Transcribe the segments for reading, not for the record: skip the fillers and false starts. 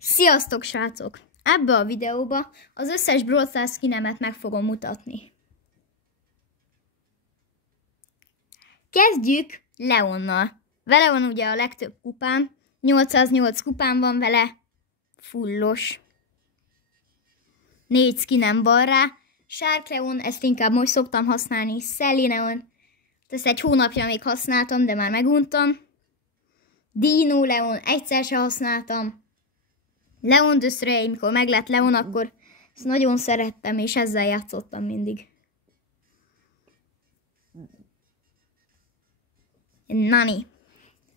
Sziasztok, srácok! Ebbe a videóba az összes Brawl Stars skinemet meg fogom mutatni. Kezdjük Leonnal. Vele van ugye a legtöbb kupám. 808 kupám van vele. Fullos. 4 skinem van rá. Shark Leon, ezt inkább most szoktam használni. Sally Leon. Ezt egy hónapja még használtam, de már meguntam. Dino Leon, egyszer se használtam. Leon the Stray, mikor meglett Leon, akkor ezt nagyon szerettem, és ezzel játszottam mindig. Nani.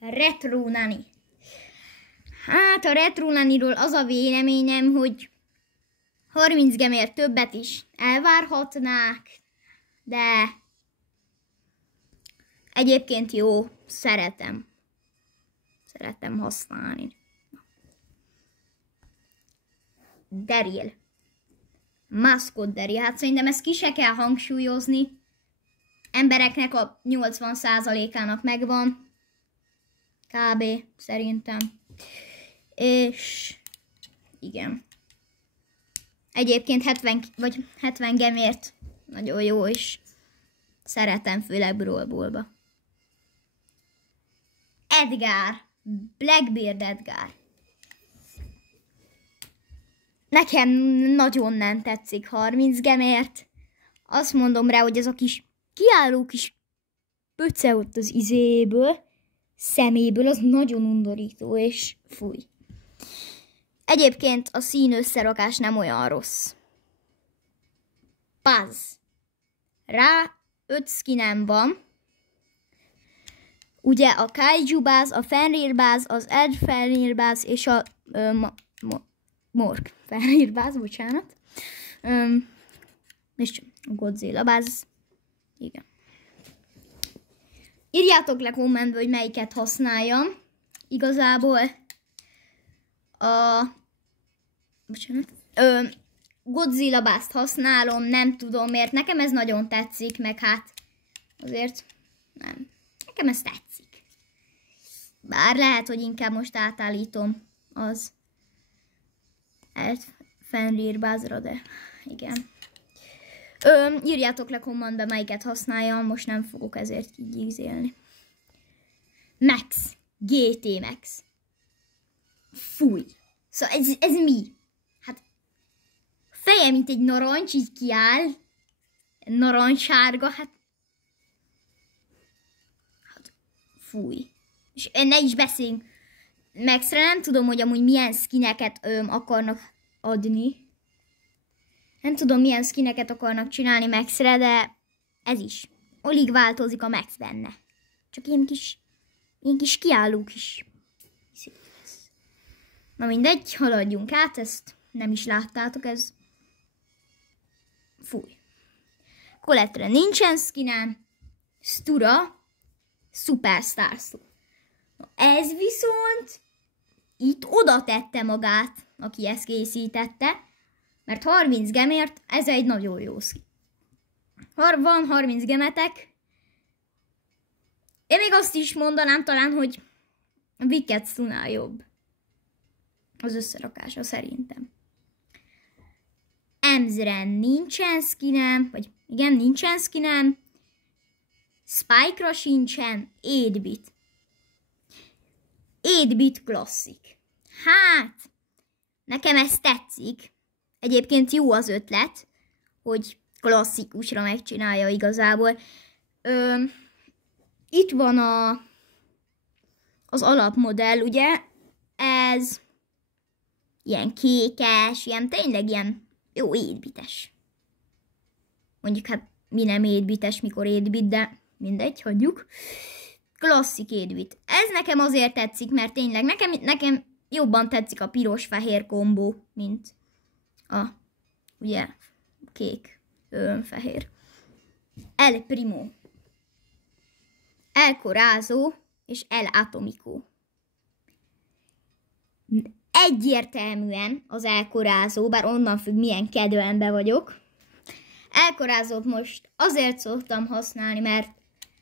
Retro Nani. Hát a Retro Naniról az a véleményem, hogy 30 gemért többet is elvárhatnák, de egyébként jó, szeretem. Szeretem használni. Daryl. Mascot Daryl. Hát szerintem ezt ki se kell hangsúlyozni. Embereknek a 80%-ának megvan. Kb. Szerintem. És igen. Egyébként 70 gemért nagyon jó, és szeretem, főleg Brawl Ballba. Edgar. Blackbeard Edgar. Nekem nagyon nem tetszik 30 gemért. Azt mondom rá, hogy ez a kis kiálló kis pöcce ott az szeméből, az nagyon undorító, és fúj. Egyébként a szín összerakás nem olyan rossz. Buzz. Rá 5 skinem van. Ugye a Kaiju Buzz, a Fenrir Buzz, az Edge Fenrir Buzz és a Mork Fenrir Buzz, bocsánat. És a Godzilla Buzz. Igen. Írjátok le kommentbe, hogy melyiket használjam. Igazából a Godzilla Buzz-t használom, nem tudom miért. Nekem ez nagyon tetszik, meg hát azért nem. Nekem ez tetszik. Bár lehet, hogy inkább most átállítom az Fenrir Buzzra, de igen. Írjátok le kommentbe, melyiket használjam, most nem fogok ezért így ízélni. Max. GT Max. Fúj. Szóval ez mi? Hát feje, mint egy narancs, így kiáll. Narancssárga, hát fúj. És ne is beszéljünk Maxre, nem tudom, hogy amúgy milyen skineket akarnak adni. Nem tudom, milyen skineket akarnak csinálni Maxre, de ez is. Alig változik a Max benne. Csak ilyen kis kiálló kis. Na mindegy, haladjunk át, ezt nem is láttátok, ez fúj. Colettre nincsen skinem. Stura. Superstar szó. Ez viszont itt oda tette magát, aki ezt készítette, mert 30 gemért ez egy nagyon jó skin. Van 30 gemetek. Én még azt is mondanám talán, hogy a Wicked Stunál jobb az összerakása szerintem. Emzre nincsen skinem, vagy igen, nincsen skinem. Spike-ra sincsen, 8-bit. 8-bit klasszik. Hát, nekem ez tetszik. Egyébként jó az ötlet, hogy klasszikusra megcsinálja igazából. Itt van az alapmodell, ugye? Ez ilyen kékes, tényleg ilyen jó 8-bites. Mondjuk hát mi nem 8-bites, mikor 8-bit, de mindegy, hagyjuk. Klasszik 8-bit. Ez nekem azért tetszik, mert tényleg nekem jobban tetszik a piros-fehér kombó, mint a, ugye, kék, fehér. El Primo. El Corazzo és El Atomico. Egyértelműen az El Corazzo, bár onnan függ, milyen kedvelemben vagyok. El Corazzót most azért szoktam használni, mert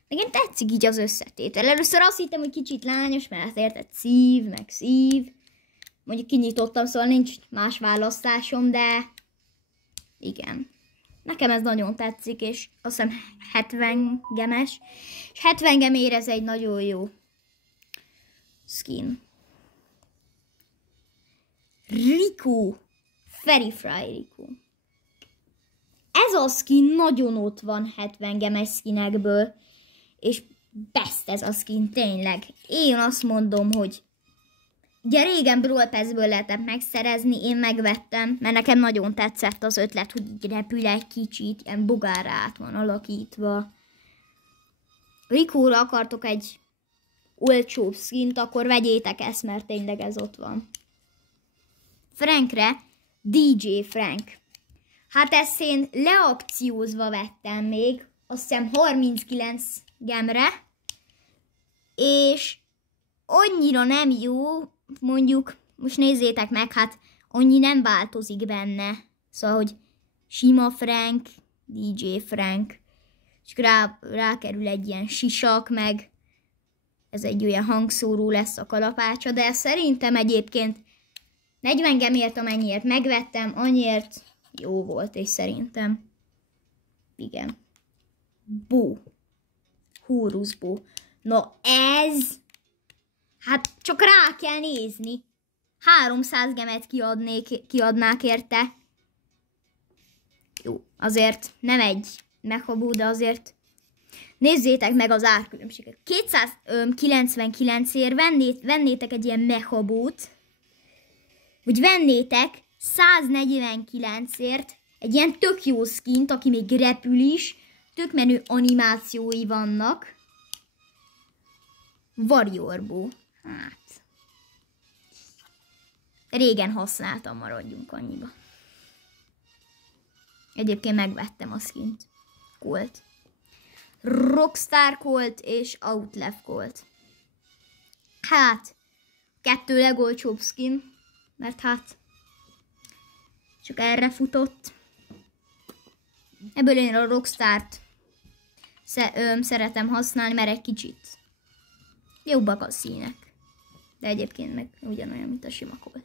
nekem tetszik így az összetétel. Először azt hittem, hogy kicsit lányos, mert érted szív, meg szív. Mondjuk kinyitottam, szóval nincs más választásom, de igen. Nekem ez nagyon tetszik, és azt hiszem 70 gemes. És 70 gemér ez egy nagyon jó skin. Riku. Fairy Fry Riku. Ez a skin nagyon ott van 70 gemes skinekből, és best ez a skin, tényleg. Én azt mondom, hogy ugye régen Brawl Pass-ből lehetett megszerezni, én megvettem, mert nekem nagyon tetszett az ötlet, hogy így repül egy kicsit, ilyen bogárra át van alakítva. Rikóra akartok egy olcsóbb skint, akkor vegyétek ezt, mert tényleg ez ott van. Frankre DJ Frank. Hát ezt én leakciózva vettem még, azt hiszem 39 gemre, és annyira nem jó, mondjuk, most nézzétek meg, hát annyi nem változik benne. Szóval, hogy sima Frank, DJ Frank, és rákerül egy ilyen sisak, meg ez egy olyan hangszóró lesz a kalapácsa, de szerintem egyébként 40 gemért, amennyiért megvettem, annyiért jó volt, és szerintem igen. Bó. Horus Bó. Na ez... Hát csak rá kell nézni. 300 gemet kiadnák érte. Jó, azért nem egy mechabó, de azért nézzétek meg az árkülönbséget. 299-ért vennétek egy ilyen mechabót, vagy vennétek 149-ért egy ilyen tök jó skint, aki még repül is, tök menő animációi vannak. Warrior Bow. Hát. Régen használtam, maradjunk annyiba. Egyébként megvettem a skint. Colt. Rockstar Colt és Outlaw Colt. Hát, 2 legolcsóbb skin, mert hát csak erre futott. Ebből én a Rockstart szeretem használni, mert egy kicsit jobbak a színek. De egyébként meg ugyanolyan, mint a sima Colt.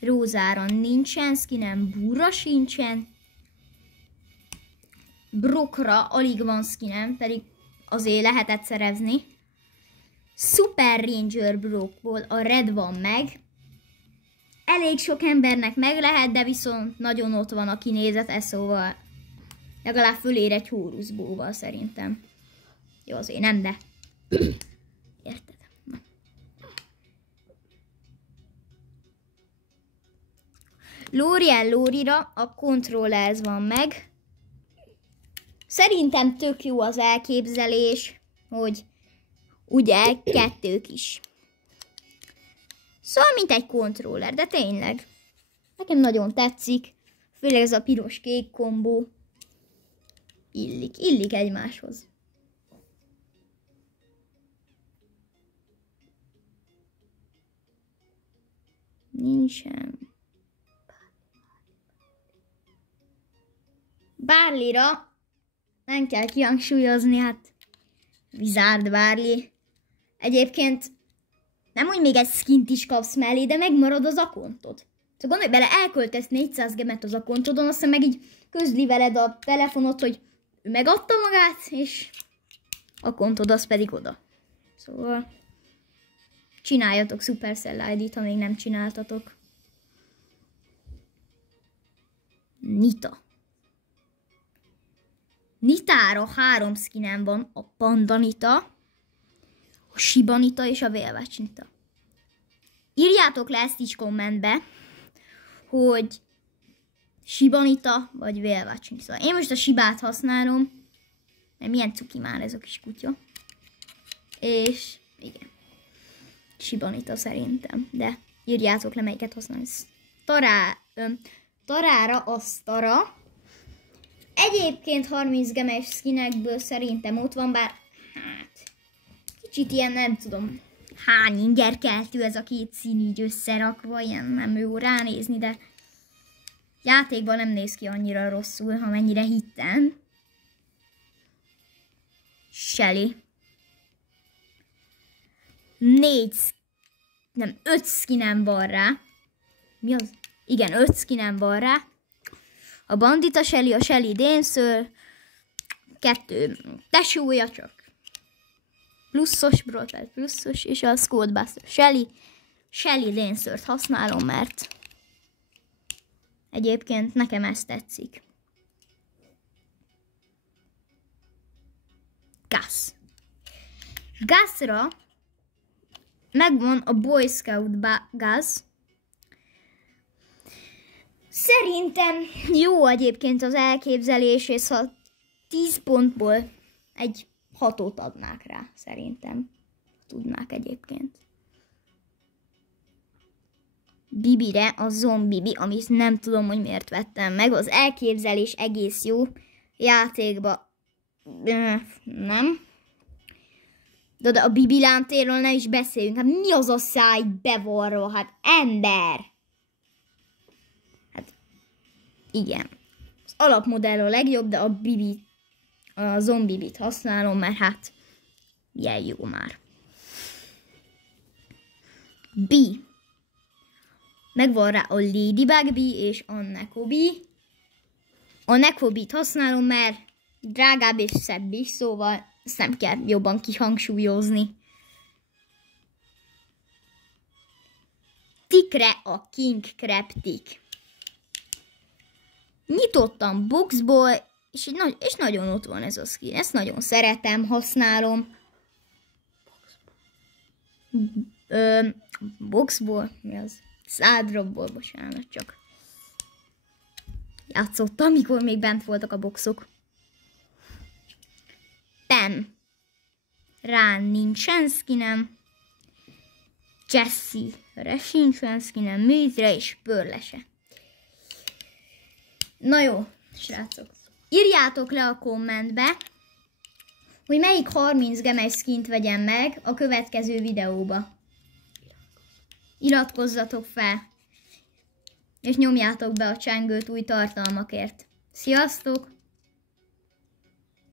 Rózára nincsen skinem, Burra sincsen. Brockra alig van skinem, pedig azért lehetett szerezni. Super Ranger Brockból a Red van meg. Elég sok embernek meg lehet, de viszont nagyon ott van a kinézete, szóval legalább fölér egy Horus Bowval szerintem. Jó, azért nem, de érted? Na. L'Oreal Lorira a Controllers van meg. Szerintem tök jó az elképzelés, hogy ugye 2 is. Szóval, mint egy kontroller, de tényleg. Nekem nagyon tetszik. Főleg ez a piros-kék kombó. Illik egymáshoz. Nincsen. Barleyra nem kell kihangsúlyozni, hát Wizard Barley. Egyébként nem úgy még egy skint is kapsz mellé, de megmarad az akontod. Szóval gondolj bele, elköltesz 400 gemet az akontodon, aztán meg így közli veled a telefonot, hogy ő megadta magát, és akontod az pedig oda. Szóval csináljatok Supercell ID-t, ha még nem csináltatok. Nita. Nitára 3 skinem van, a Panda Nita, a Shiba Nita és a Velvet Nita. Írjátok le ezt is kommentbe, hogy Shiba Nita vagy Velvet Nita. Én most a Shibát használom, mert milyen cuki már ez a kis kutya. És igen, Shiba Nita szerintem, de írjátok le melyiket használsz. Tarára az Tara. Egyébként 30 gemes skinekből szerintem ott van, bár hát kicsit ilyen nem tudom hány ingerkeltő ez a 2 szín így összerakva, ilyen nem jó ránézni, de játékban nem néz ki annyira rosszul, ha mennyire hittem. Shelly. Nem, 5 skinem van rá. Mi az? Igen, 5 skinem van rá. A Bandita Shelly, a Shelly Dancer, 2 tesója csak. Pluszos Brawl, pluszos, és a Skullbuster Shelly Dancert használom, mert egyébként nekem ez tetszik. Gus. Gusra megvan a Boy Scout Gus. Szerintem jó egyébként az elképzelés, és ha 10 pontból egy 6-ot adnák rá, szerintem. Tudnák egyébként. Bibire a zombibi, amit nem tudom, hogy miért vettem meg. Az elképzelés egész jó. Játékba nem. De a Bibi lámtérről ne is beszéljünk. Hát mi az a száj bevarva? Hát ember! Hát igen. Az alapmodell a legjobb, de a zombibit használom, mert hát ilyen jó már. B. Megvan rá a Ladybug Bee és a Neko Bee. A Neko Bee-t használom, mert drágább és szebb is, szóval ezt nem kell jobban kihangsúlyozni. Tikre a King Crab Tick. Nyitottam boxból, és nagyon ott van ez a skin. Ezt nagyon szeretem, használom. Boxból? Mi az? Szádrobból, bocsánat, csak játszottam, amikor még bent voltak a boxok. Pam. Rá nincsen skinem. Jessie-re sincsen skinem. Műtre és Pearl-se. Na jó, srácok. Írjátok le a kommentbe, hogy melyik 30 gemes skint vegyem meg a következő videóba. Iratkozzatok fel, és nyomjátok be a csengőt új tartalmakért. Sziasztok!